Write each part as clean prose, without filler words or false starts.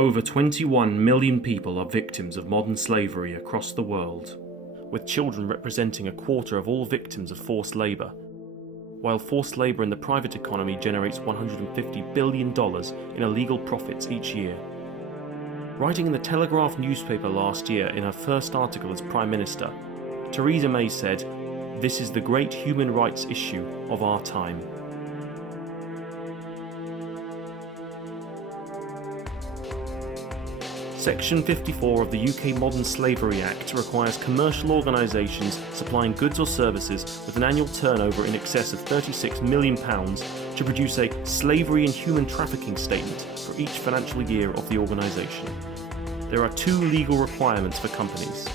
Over 21 million people are victims of modern slavery across the world, with children representing a quarter of all victims of forced labour. While forced labour in the private economy generates $150 billion in illegal profits each year. Writing in the Telegraph newspaper last year in her first article as Prime Minister, Theresa May said, "This is the great human rights issue of our time." Section 54 of the UK Modern Slavery Act requires commercial organisations supplying goods or services with an annual turnover in excess of £36 million to produce a slavery and human trafficking statement for each financial year of the organisation. There are two legal requirements for companies.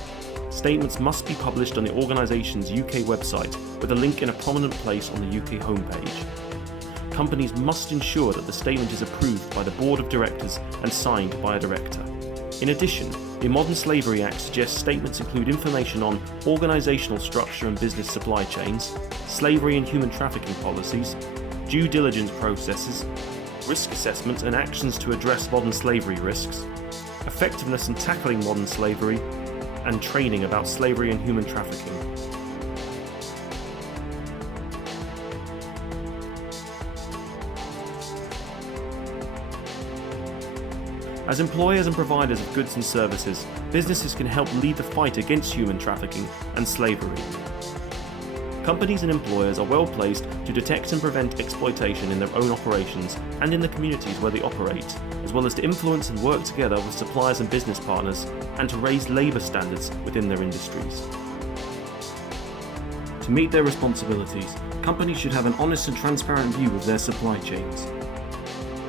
Statements must be published on the organisation's UK website with a link in a prominent place on the UK homepage. Companies must ensure that the statement is approved by the Board of Directors and signed by a director. In addition, the Modern Slavery Act suggests statements include information on organisational structure and business supply chains, slavery and human trafficking policies, due diligence processes, risk assessment and actions to address modern slavery risks, effectiveness in tackling modern slavery, and training about slavery and human trafficking. As employers and providers of goods and services, businesses can help lead the fight against human trafficking and slavery. Companies and employers are well placed to detect and prevent exploitation in their own operations and in the communities where they operate, as well as to influence and work together with suppliers and business partners, and to raise labour standards within their industries. To meet their responsibilities, companies should have an honest and transparent view of their supply chains.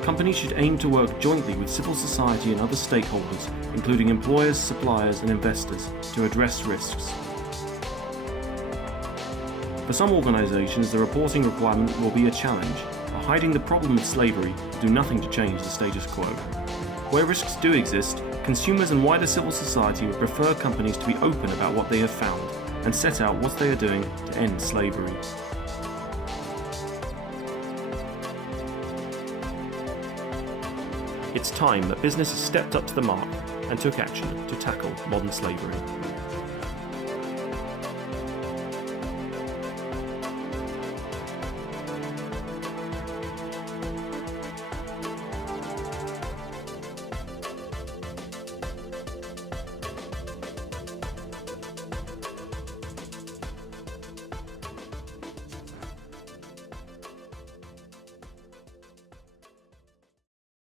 Companies should aim to work jointly with civil society and other stakeholders, including employers, suppliers and investors, to address risks. For some organisations, the reporting requirement will be a challenge, but hiding the problem of slavery will do nothing to change the status quo. Where risks do exist, consumers and wider civil society would prefer companies to be open about what they have found and set out what they are doing to end slavery. It's time that businesses stepped up to the mark and took action to tackle modern slavery.